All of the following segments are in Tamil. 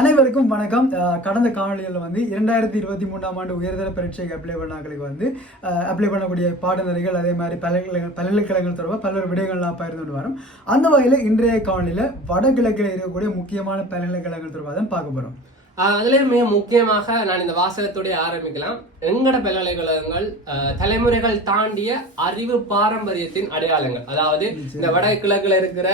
அனைவருக்கும் வணக்கம். கடந்த காணொலியில் வந்து இரண்டாயிரத்தி இருபத்தி மூணாம் ஆண்டு உயர்தர பரீட்சைக்கு அப்ளை பண்ணாக்களுக்கு வந்து அப்ளை பண்ணக்கூடிய பாடநெறிகள் அதே மாதிரி பல்கலைக்கழக பல்கலைக்கழகங்கள் தொடர்பாக பல்வேறு விடயங்கள்லாம் பகிர்ந்து வரும். அந்த வகையில் இன்றைய காணொலியில் வடகிழக்கில் இருக்கக்கூடிய முக்கியமான பல்கலைக்கழகங்கள் தொடர்பாக தான் பார்க்க போகிறோம் அதுல மிக முக்கியமாக நான் இந்த வாசகத்தோட ஆரம்பிக்கலாம். எங்கட பல்கலைக்கழகங்கள் தலைமுறைகள் தாண்டிய அறிவு பாரம்பரியத்தின் அடையாளங்கள். அதாவது இந்த வடகிழக்குல இருக்கிற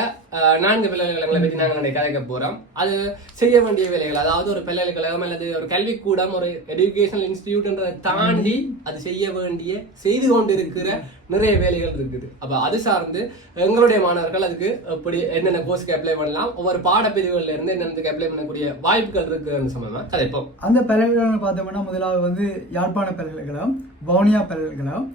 நான்கு பல்கலைக்கழகங்களை பற்றி நாங்கள் கதைக்க போறோம். அது செய்ய வேண்டிய வேலைகள். அதாவது ஒரு பல்கலைக்கழகம் அல்லது ஒரு கல்விக்கூடம் ஒரு எஜுகேஷனல் இன்ஸ்டிடியூட்ன்றதை தாண்டி அது செய்ய வேண்டிய செய்து கொண்டிருக்கிற நிறைய வேலைகள் இருக்குது. அப்ப அது சார்ந்து எங்களுடைய மாணவர்கள் அதுக்கு எப்படி என்னென்ன கோர்ஸ்க்கு அப்ளை பண்ணலாம்? ஒவ்வொரு பாடப்பிரிவுகள்ல இருந்து என்னென்னதுக்கு அப்ளை பண்ணக்கூடிய வாய்ப்புகள் இருக்குன்னு சம்பந்தமா? கதைப்போம் அந்த பல்கலைக்கழகம் பார்த்தோம்னா முதலாவது வந்து யாழ்ப்பாண பல்கலைக்கழகம் வவுனியா பல்கலைக்கழகம்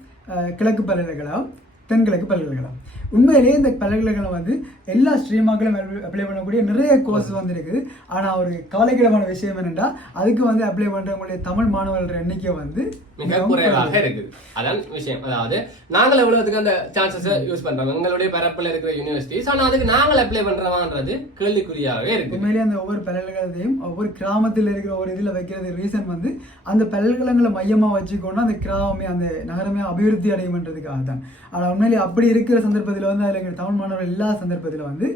கிழக்கு பல்கலைக்கழகம் தென்கிழக்கு பல்கலைக்கழகம். உண்மையிலேயே இந்த பல்கலைக்கழகம் வந்து எல்லா ஸ்ட்ரீமாக்களும் அப்ளை பண்ணக்கூடிய நிறைய கோர்ஸ் வந்து இருக்குது ஆனால் ஒரு கவலைக்கிடமான விஷயம் என்னென்னா அதுக்கு வந்து அப்ளை பண்ணுறவங்களுடைய தமிழ் மாணவர்கள் எண்ணிக்கை வந்து மிக குறைவாக இருக்குது. அதான் விஷயம். அதாவது நாங்கள் எவ்வளவுக்கு அந்த சான்சஸ் யூஸ் பண்றோம்? எங்களுடைய பரப்புல இருக்கிற யூனிவர்சிட்டிஸ் ஆனா அதுக்கு நாங்கள் அப்ளை பண்றோமான்றது கேள்விக்குறியாகவே இருக்கு உண்மையிலேயே அந்த ஒவ்வொரு பல்கலைக்கழகத்தையும் ஒவ்வொரு கிராமத்தில் இருக்கிற ஒரு இதில் வைக்கிறது ரீசன் வந்து அந்த பல்கலைக்கழகங்களை மையமாக வச்சுக்கொண்டு அந்த கிராமமே அந்த நகரமே அபிவிருத்தி அடையும்ன்றதுக்காக தான் ஆனால் உண்மையிலேயே அப்படி இருக்கிற சந்தர்ப்பத்தில் வந்து அதில் தமிழ் மாணவர்கள் எல்லா சந்தர்ப்பத்தில் வந்து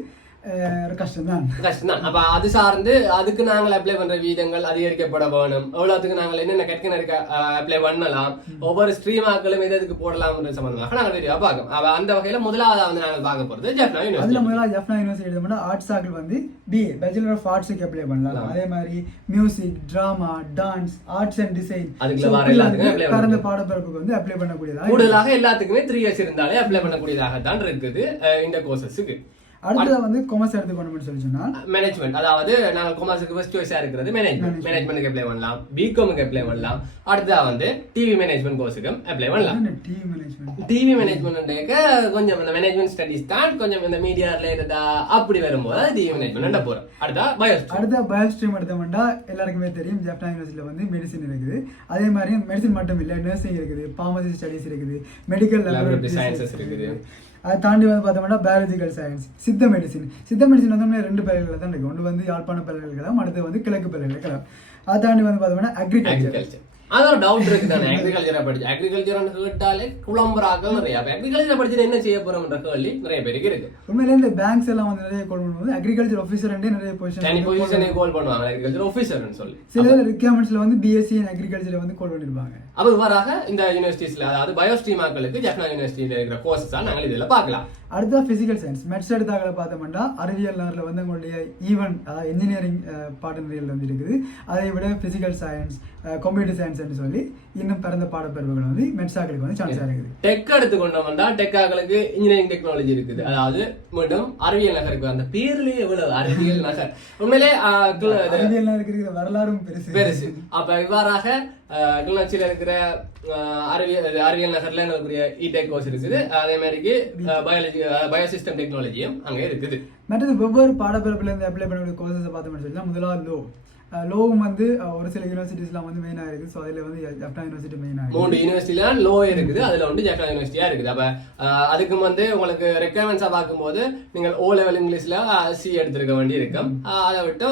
கஷ்டம் தான் அப்ப அது சார்ந்து அதுக்கு நாங்கள் அப்ளை பண்ற வீதங்கள் அதிகரிக்கப்பட வேணும் எவ்வளவுக்கு நாங்கள் என்னென்ன கற்கன இருக்க அப்ளை பண்ணலாம் ஒவ்வொரு ஸ்ட்ரீமாக்களும் எது எதுக்கு போடலாம்ன்ற சம்பந்தமாக நாங்கள் வீடியோ பார்க்கோம் அப்ப அந்த வகையில முதலாவது வந்து நாங்கள் பார்க்க போறது ஜப்னா அதில் யூனிவர்சிட்டி முதல்ல ஜப்னா யூனிவர்சிட்டி எழுதணும்னா ஆர்ட்ஸ் ஆக்கள் வந்து பிஏ பேச்சுலர் ஆஃப் ஆர்ட்ஸுக்கு அப்ளை பண்ணலாம் அதே மாதிரி music drama dance arts and design அதுக்குள்ள பண்ண கடந்த பாடப்பிறப்புக்கு வந்து அப்ளை பண்ணக்கூடியதாக கூடுதலாக எல்லாத்துக்குமே த்ரீ இயர்ஸ் இருந்தாலே அப்ளை பண்ணக்கூடியதாகத்தான் இருக்குது அஹ் இந்த கோர்சஸுக்கு அடுத்தது வந்து கொமர்ஸ் எடுத்துக்கணும்னு சொல்லி சொன்னால் மேனேஜ்மெண்ட் அதாவது நாங்க கொமர்ஸுக்கு ஃபர்ஸ்ட் சாய்ஸா இருக்கிறது மேனேஜ்மெண்ட் மேனேஜ்மெண்ட்டுக்கு அப்ளை பண்ணலாம். பிகாமுக்கு அப்ளை பண்ணலாம். அடுத்ததா வந்து டிவி மேனேஜ்மெண்ட் கோர்ஸுக்கு அப்ளை பண்ணலாம். டீம் மேனேஜ்மெண்ட் டிவி மேனேஜ்மெண்ட் கொஞ்சம் இந்த மேனேஜ்மெண்ட் ஸ்டடிஸ் தான் கொஞ்சம் இந்த மீடியா ரிலேட்டடா அப்படி வரும்போது டிவி மேனேஜ்மெண்ட் போறோம். அடுத்தா பயோ அடுத்த பயோ ஸ்ட்ரீம் எடுத்தோம்னா எல்லாருக்குமே தெரியும். ஜப்னா யூனிவர்சிட்டியில் வந்து மெடிசின் இருக்குது. அதே மாதிரி மெடிசின் மட்டும் இல்லை நர்சிங் இருக்குது ஃபார்மசி ஸ்டடிஸ் இருக்குது மெடிக்கல் Laboratory sciences இருக்குது. அதை தாண்டி வந்து பார்த்தோம்னா biological science Siddha medicine Siddha medicine வந்து ரெண்டு பல்கலைக்கழகம் தான் இருக்குது ஒன்று வந்து யாழ்ப்பாண பல்கலைக்கழகம் அடுத்து வந்து கிழக்கு பல்கலைக்கழகம் அதை தாண்டி வந்து பார்த்தோம்னா அக்ரிகல்ச்சர் அக்ரிகல்ச்சர் அது ஒரு டவுட் இருக்கு தானே அக்ரிகல்ச்சரை படிச்சு அக்ரிகல்ச்சர் கேட்டாலே குழம்புறாக்கள் நிறைய அக்ரிகல்ச்சர் படிச்சுட்டு என்ன செய்ய போறோம்ன்ற கேள்வி நிறைய பேருக்கு இருக்கு உண்மையிலே இந்த பேங்க்ஸ் எல்லாம் வந்து நிறைய கோல் பண்ணும்போது அக்ரிகல்ச்சர் ஆஃபீஸர் நிறைய தனி பொசிஷன் பொசிஷனே கால் பண்ணுவாங்க அக்ரிகல்ச்சர் ஆஃபீஸர்னு சொல்லி சில ரிக்யர்மெண்ட்ஸ்ல வந்து பிஎஸ்சி இன் அக்ரிகல்ச்சர் வந்து கோல் பண்ணிருப்பாங்க அப்ப இவ்வாறாக இந்த யூனிவர்சிட்டிஸ்ல அதாவது பயோஸ்ட்ரீமாக்களுக்கு ஜப்னா யூனிவர்சிட்டியில இருக்கிற கோர்சஸ் நாங்கள் இதுல பார்க்கலாம் அடுத்தா பிசிக்கல் சயின்ஸ் மெட்ஸ் எடுத்தாக்களை பார்த்தோம்னா அறிவியல் நகரில் வந்து உங்களுடைய ஈவன் அதாவது இன்ஜினியரிங் பாடநெறிகள் வந்து இருக்குது அதை விட பிசிக்கல் சயின்ஸ் கம்ப்யூட்டர் சயின்ஸ்னு சொல்லி இன்னும் பிறந்த பாடப்பிரிவுகள் வந்து மெட்ஸாக்களுக்கு வந்து சான்ஸாக இருக்குது. டெக் எடுத்துக்கொண்டோம்னா டெக்காக்களுக்கு இன்ஜினியரிங் டெக்னாலஜி இருக்குது. அதாவது மீண்டும் அறிவியல் நகருக்கு அந்த பேர்லயே எவ்வளவு அறிவியல் நகர். உண்மையிலே அறிவியல் நகருக்கு இருக்கிற வரலாறும் பெருசு. பெருசு. அப்ப இவ்வாறாக கிளிநொச்சியில இருக்கிற அறிவியல் அறிவியல் நகர்ல எங்களுக்கு இடெக் கோர்ஸ் இருக்குது. அதே மாதிரிக்கு பயாலஜி பயோசிஸ்டம் டெக்னாலஜியும் அங்க இருக்குது. மற்றது வெவ்வேறு பாடப்பிரிப்புல இருந்து அப்ளை பண்ணக்கூடிய கோர்சஸ் பார்த்தோம்னு சொல்லி முதலாவது லோவும் வந்து ஒரு சில யூனிவர்சிட்டிஸ்லாம் வந்து மெயினாக இருக்குது. ஸோ அதில் வந்து ஜப்னா யூனிவர்சிட்டி மெயினாக மூணு யூனிவர்சிட்டில லோ இருக்குது. அதுல வந்து ஜெஃப்னா யூனிவர்சிட்டியா இருக்குது. அப்ப ஆஹ், அதுக்கு வந்து உங்களுக்கு ரெக்குவயர்மெண்ட்ஸா பார்க்கும்போது நீங்கள் ஓ லெவல் இங்கிலீஷ்ல சி எடுத்திருக்க வேண்டி இருக்கும் அதை விட்டு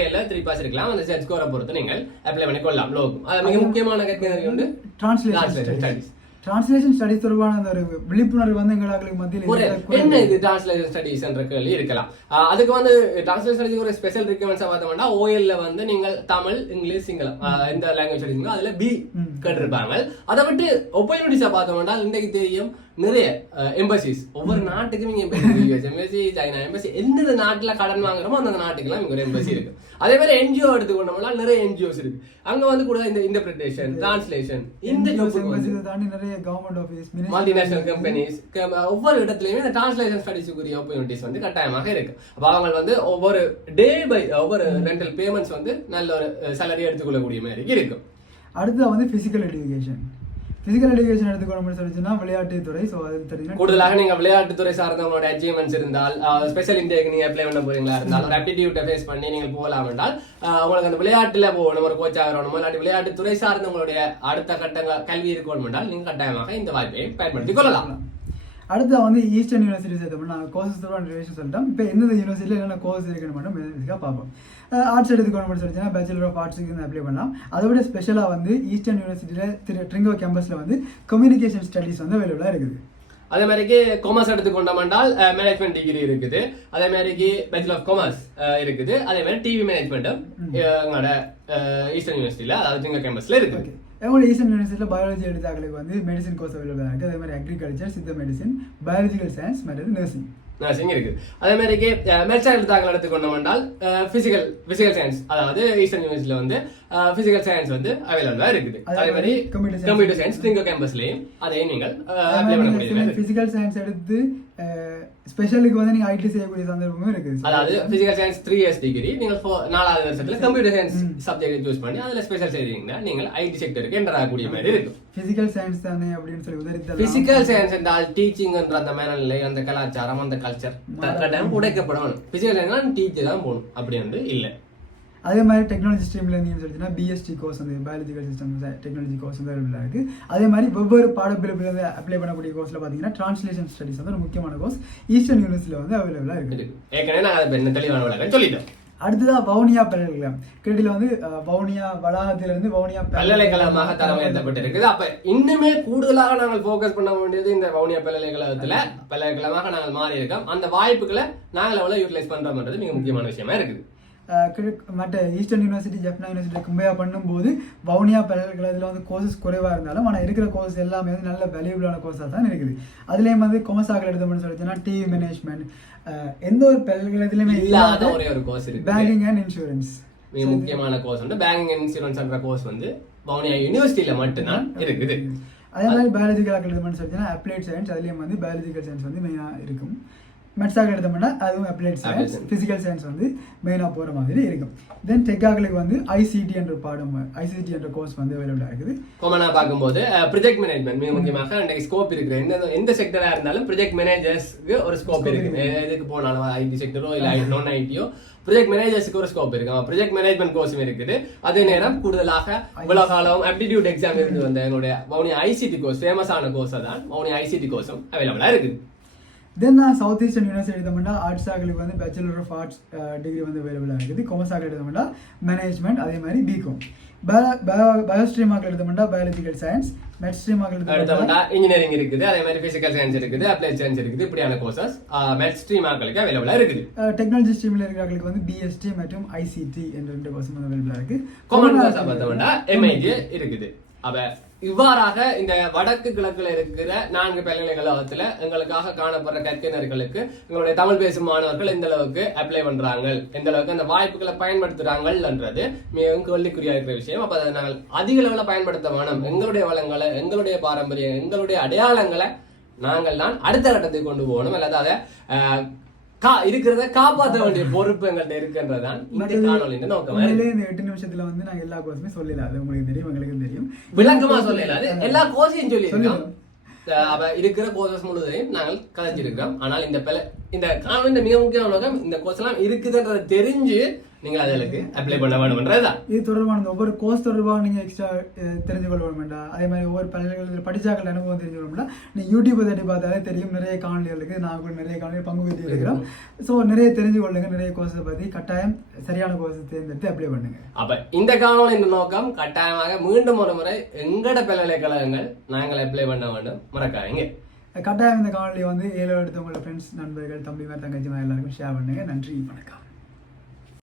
ஏல த்ரீ பாஸ் இருக்கலாம் அந்த செட் ஸ்கோரை பொறுத்து நீங்கள் அப்ளை பண்ணி கொள்ளலாம். லோக்கும் அது மிக முக்கியமான கற்கை உண்டு டிரான்ஸ்லேஷன் ஸ்டடிஸ் டிரான்ஸ்லேஷன் ஸ்டடிஸ் தொடர்பான அந்த ஒரு விழிப்புணர்வு வந்து எங்களுக்கு மத்தியில் என்ன இது டிரான்ஸ்லேஷன் ஸ்டடிஸ் என்ற கேள்வி இருக்கலாம். அதுக்கு வந்து டிரான்ஸ்லேஷன் ஸ்டடிஸ் ஒரு ஸ்பெஷல் ரிக்வயர்மெண்ட்ஸா பார்த்தோம்னா ஓஎல்ல வந்து நீங்கள் தமிழ் இங்கிலீஷ் சிங்களம் எந்த லாங்குவேஜ் படிக்கிறீங்களோ அதுல பி. கேட்டிருப்பாங்க. அதை விட்டு ஒப்போனிட்டிஸா பார்த்தோம்னா இன்றைக்கு தெரியும் நிறைய எம்பசிஸ் ஒவ்வொரு நாட்டுக்கும் இங்க எம்பசி சைனா எம்பசி எந்தெந்த நாட்டுல கடன் வாங்குறோமோ அந்த நாட்டுக்கெல்லாம் இங்க ஒரு எம்பசி இருக்கு. அதே மாதிரி என்ஜிஓ எடுத்துக்கொண்டோம்னா நிறைய என்ஜிஓஸ் இருக்கு. அங்க வந்து கூட இந்த இன்டர்பிரிட்டேஷன் டிரான்ஸ்லேஷன் இந்த தாண்டி நிறைய கவர்மெண்ட் ஆஃபீஸ் மல்டிநேஷனல் கம்பெனிஸ் ஒவ்வொரு இடத்துலயுமே இந்த டிரான்ஸ்லேஷன் ஸ்டடிஸுக்குரிய ஆப்பர்ச்சுனிட்டிஸ் வந்து கட்டாயமாக இருக்கு. அப்ப அவங்க வந்து ஒவ்வொரு டே பை ஒவ்வொரு ரெண்டல் பேமெண்ட்ஸ் வந்து நல்ல ஒரு சேலரி எடுத்துக்கொள்ளக்கூடிய மாதிரி இருக்கும் அடுத்தது வந்து பிசிக்கல் எஜுகேஷன் பிசிக்கல் எஜுகேஷன் எடுத்துக்கணும்னு சொல்லிச்சுன்னா விளையாட்டு துறை. ஸோ அது தெரியும் கூடுதலாக நீங்க விளையாட்டுத்துறை சார்ந்தவங்களோட அச்சீவ்மெண்ட்ஸ் இருந்தால் ஸ்பெஷல் இன்டேக் நீங்க அப்ளை பண்ண போறீங்களா இருந்தால் ஒரு ஆப்டிடியூட்டை ஃபேஸ் பண்ணி நீங்க போகலாம் என்றால் உங்களுக்கு அந்த விளையாட்டுல போகணும் ஒரு கோச் ஆகணும் இல்லாட்டி விளையாட்டுத்துறை சார்ந்தவங்களுடைய அடுத்த கட்டங்க கல்வி இருக்கணும் என்றால் நீங்க கட்டாயமாக இந்த வாய்ப்பை பயன்படுத்திக் கொள்ளலாம். அடுத்து வந்து ஈஸ்டர்ன் யூனிவர்சிட்டி சேர்த்தோம்னா நாங்கள் கோர்சஸ் ரிலேஷன் சொல்லிட்டோம். இப்போ எந்தெந்த யூனிவர்சிட்டியில் என்னென்ன கோர்ஸ் இருக்குன்னு மட்டும் பேசிக்காக பார்ப்போம். ஆர்ட்ஸ் எடுத்துக்கணும் மட்டும் சொல்லிச்சுன்னா பேச்சுலர் ஆஃப் ஆர்ட்ஸுக்கு வந்து அப்ளை பண்ணலாம். அதை விட ஸ்பெஷலாக வந்து ஈஸ்டர்ன் யூனிவர்சிட்டியில் திரு ட்ரிங்கோ கேம்பஸில் வந்து கம்யூனிகேஷன் ஸ்டடீஸ் வந்து அவைலபிளாக இருக்குது. அதே மாதிரிக்கு காமர்ஸ் எடுத்துக்கொண்டோம்னால் மேனேஜ்மெண்ட் டிகிரி இருக்குது. அதே மாதிரிக்கு பேச்சுலர் ஆஃப் காமர்ஸ் இருக்குது. அதே மாதிரி டிவி மேனேஜ்மெண்ட்டும் எங்களோட ஈஸ்டர்ன் யூனிவர்சிட்டியில் அதாவது சிங்க கேம்பஸ்ல இருக்குது. எங்களோட ஈஸ்டர்ன் யூனிவர்சிட்டியில் பயாலஜி எடுத்தாக்களுக்கு வந்து மெடிசன் கோர்ஸ் அவைலபிளாக இருக்குது அதே மாதிரி agriculture Siddha medicine biological science மற்றும் நர்சிங் நர்சிங் இருக்கு. அதே மாதிரிக்கு மெட்சா எடுத்தாக்கள் எடுத்துக்கொண்டோம் என்றால் பிசிக்கல் பிசிக்கல் சயின்ஸ் அதாவது ஈஸ்டர்ன் யூனிவர்சிட்டியில் வந்து பிசிக்கல் சயின்ஸ் வந்து அவைலபிளா இருக்குது. அதே மாதிரி. கம்ப்யூட்டர் சயின்ஸ் டிங்கோ கேம்பஸ்லயும் அதையும் நீங்கள் அப்ளை பண்ண முடியும் ஃபிசிக்கல் சயின்ஸ் எடுத்து ஸ்பெஷலுக்கு வந்து நீங்கள் ஐடி செய்யக்கூடிய சந்தர்ப்பமும் இருக்குது. அதாவது physical science three years degree நீங்கள் four- நாலாவது வருஷத்துல கம்ப்யூட்டர் சயின்ஸ் சப்ஜெக்ட் சூஸ் பண்ணி அதுல ஸ்பெஷல் செய்றீங்கன்னா நீங்கள் ஐடி செக்டருக்கு என்டர் ஆகக்கூடிய மாதிரி இருக்கும். ஃபிசிக்கல் சயின்ஸ் தானே அப்படின்னு சொல்லி உதறித்தரலாம் பிசிக்கல் சயின்ஸ் என்றால் டீச்சிங்ன்ற அந்த மேனநிலை அந்த கலாச்சாரம் அந்த கல்ச்சர் கட்டாயம் உடைக்கப்படணும். பிசிக்கல் சயின்ஸ் டீச்சர் தான் போகணும். அப்படி வந்து இல்லை. அதே மாதிரி டெக்னாலஜி ஸ்ட்ரீமில் இருந்தீங்கன்னு சொல்லிச்சுன்னா பிஎஸ்டி கோர்ஸ் வந்து பயாலஜிக்கல் சிஸ்டம் டெக்னாலஜி கோர்ஸ் வந்து அவைலபிளாக இருக்குது அதே மாதிரி வெவ்வேறு பாடப்பிரிவில் வந்து அப்ளை பண்ணக்கூடிய கோர்ஸில் பார்த்தீங்கன்னா ட்ரான்ஸ்லேஷன் ஸ்டடிஸ் வந்து ஒரு முக்கியமான கோர்ஸ் ஈஸ்டர்ன் யூனிவர்சிட்டியில் வந்து அவைலபிளாக இருக்குது இருக்கு. ஏற்கனவே நான் அதை தெளிவான விளக்கம் சொல்லிட்டோம். அடுத்ததாக வவுனியா பல்கலைக்கழகம். கிரெடியில் வந்து வவுனியா வளாகத்திலிருந்து வவுனியா பல்கலைக்கழகமாக தரம் உயர்த்தப்பட்டிருக்குது. அப்ப இன்னுமே கூடுதலாக நாங்கள் ஃபோக்கஸ் பண்ண வேண்டியது இந்த வவுனியா பல்கலைக்கழகத்துல பல்கலைக்கழகமாக நாங்கள் மாறி இருக்கோம் அந்த வாய்ப்புகளை நாங்கள் எவ்வளவு யூட்டிலைஸ் பண்றோம்ன்றது மிக முக்கியமான விஷயமா இருக்குது. மற்ற Eastern University Jaffna University compare பண்ணும்போது வவுனியா பல்கலைக்கழகத்தில் வந்து கோர்சஸ் குறைவாக இருந்தாலும் ஆனால் இருக்கிற கோர்ஸ் எல்லாமே வந்து நல்ல வேல்யூபிளான கோர்ஸாக தான் இருக்குது. அதுலேயும் வந்து கொமசாக்கள் எடுத்தோம்னு சொல்லிச்சுன்னா டிவி மேனேஜ்மெண்ட் எந்த ஒரு பல்கலைக்கழகத்திலுமே இல்லாத ஒரே ஒரு கோர்ஸ் இருக்கு பேங்கிங் அண்ட் இன்சூரன்ஸ் மிக முக்கியமான கோர்ஸ் வந்து பேங்கிங் இன்சூரன்ஸ் என்ற கோர்ஸ் வந்து வவுனியா யூனிவர்சிட்டியில மட்டும்தான் இருக்குது. அதே மாதிரி பயாலஜிக்கல் எடுத்தோம்னு சொல்லிச்சுன்னா அப்ளைட் சயின்ஸ் அதுலேயும் வந்து பயாலஜிக்கல் சயின்ஸ் வந்து மெயினாக இருக்கும். மெட்ஸாக எடுத்தோம்னா அதுவும் அப்ளைட் சயின்ஸ் ஃபிசிக்கல் சயின்ஸ் வந்து மெயினாக போகிற மாதிரி இருக்கும். தென் டெக்காக்களுக்கு வந்து ஐசிடி என்ற பாடம் ஐசிடி என்ற கோர்ஸ் வந்து அவைலபிளாக இருக்குது. காமனா பார்க்கும்போது ப்ரொஜெக்ட் மேனேஜ்மெண்ட் மிக முக்கியமாக இன்றைக்கு ஸ்கோப் இருக்கு எந்த எந்த செக்டரா இருந்தாலும் ப்ரொஜெக்ட் மேனேஜர்ஸ்க்கு ஒரு ஸ்கோப் இருக்கு எ- எதுக்கு போனாலும் ஐடி செக்டரோ இல்ல நான் ஐடியோ ப்ரொஜெக்ட் மேனேஜர்ஸ்க்கு ஒரு ஸ்கோப் இருக்கு ப்ரொஜெக்ட் மேனேஜ்மெண்ட் கோர்ஸும் இருக்குது. அதே நேரம் கூடுதலாக இவ்வளவு காலம் அப்டிடியூட் எக்ஸாம் இருந்து வந்த எங்களுடைய மௌனி ஐசிடி கோர்ஸ் ஃபேமஸான கோர்ஸ் தான் மௌனி ஐசிடி கோர்ஸும் அவைலபிளா இருக்குது. தென் நான் சவுத் ஈஸ்டர்ன் யூனிவர்சிட்டி எடுத்தோம்னா ஆர்ட்ஸ் ஆக்களுக்கு வந்து பேச்சுலர் ஆஃப் ஆர்ட்ஸ் டிகிரி வந்து அவைலபிளாக இருக்குது. கொமர்ஸ் ஆக்கள் எடுத்தோம்னா மேனேஜ்மெண்ட் அதே மாதிரி பிகாம் பயோஸ்ட்ரீம் ஆக்கள் எடுத்தோம்னா பயாலஜிக்கல் சயின்ஸ் மெட் ஸ்ட்ரீம் ஆக்கள் எடுத்தோம்னா இன்ஜினியரிங் இருக்குது. அதே மாதிரி பிசிக்கல் சயின்ஸ் இருக்குது அப்ளைட் சயின்ஸ் இருக்குது. இப்படியான கோர்சஸ் மெட் ஸ்ட்ரீம் ஆக்களுக்கு அவைலபிளா இருக்குது. டெக்னாலஜி ஸ்ட்ரீமில் இருக்கிறவங்களுக்கு வந்து பிஎஸ்டி மற்றும் ஐசிடி என்ற ரெண்டு கோர்ஸ் வந்து அவைலபிளாக இருக்குது காமன் பார்த்தோம்னா எம்ஐடி இருக்குது. அப்ப இவ்வாறாக இந்த வடக்கு கிழக்குல இருக்கிற நான்கு பல்கலைக்கழகத்துல எங்களுக்காக காணப்படுற கற்கைஞர்களுக்கு எங்களுடைய தமிழ் பேசும் மாணவர்கள் எந்த அளவுக்கு அப்ளை பண்றாங்க. எந்த அளவுக்கு அந்த வாய்ப்புகளை பயன்படுத்துறாங்கன்றது மிகவும் கேள்விக்குறியா இருக்கிற விஷயம். அப்ப அதை நாங்கள் அதிக அளவுல பயன்படுத்த வேணும். எங்களுடைய வளங்களை எங்களுடைய பாரம்பரியம் எங்களுடைய அடையாளங்களை நாங்கள் தான் அடுத்த கட்டத்துக்கு கொண்டு போகணும். அல்லது அதை கா இருக்கிறத காப்பாற்ற வேண்டிய பொறுப்பு எங்கள்கிட்ட இருக்கின்றதான் இந்த காணொலியின் நோக்கமா எட்டு நிமிஷத்துல வந்து நாங்கள் எல்லா கோர்ஸுமே சொல்லல. அது உங்களுக்கு தெரியும் எங்களுக்கும் தெரியும். விளக்கமா சொல்லல. அது எல்லா கோர்ஸையும். அஹ் அப்ப இருக்கிற கோர்சஸ் முழுவதையும் நாங்கள் கதைச்சிருக்கிறோம் ஆனால் இந்த பிள்ளை இந்த காணொலியின் மிக முக்கியமான நோக்கம் இந்த கோர்ஸ் எல்லாம் இருக்குதுன்றதை தெரிஞ்சு நீங்கள் அதுக்கு அப்ளை பண்ண வேணும்ன்றதுதான் இது தொடர்பான ஒவ்வொரு கோர்ஸ் தொடர்பாக நீங்கள் எக்ஸ்ட்ரா தெரிஞ்சு கொள்ள வேண்டாம் அதே மாதிரி ஒவ்வொரு பல்கலைக்கழகத்தில் படிச்சாக்கள் அனுபவம் தெரிஞ்சு கொள்ள வேண்டாம் நீ யூடியூப்பை தேடி பார்த்தாலே தெரியும் நிறைய காணொலிகளுக்கு நான் கூட நிறைய காணொலி பங்கு பெற்று இருக்கிறோம். ஸோ நிறைய தெரிஞ்சு கொள்ளுங்க நிறைய கோர்ஸை பற்றி கட்டாயம் சரியான கோர்ஸ் தேர்ந்தெடுத்து அப்ளை பண்ணுங்க. அப்ப இந்த காணொலியின் நோக்கம் கட்டாயமாக மீண்டும் ஒரு முறை எங்கட பல்கலைக்கழகங்கள் நாங்கள் அப்ளை பண்ண வேண்டும். மறக்காதீங்க. கட்டாயம் இந்த காணொலி வந்து ஏழு எடுத்து உங்களோட ஃப்ரெண்ட்ஸ் நண்பர்கள் தம்பி மாதிரி தங்கச்சி மாதிரி எல்லாருக்கும் ஷேர் பண்ணுங்க. நன்றி வணக்கம்.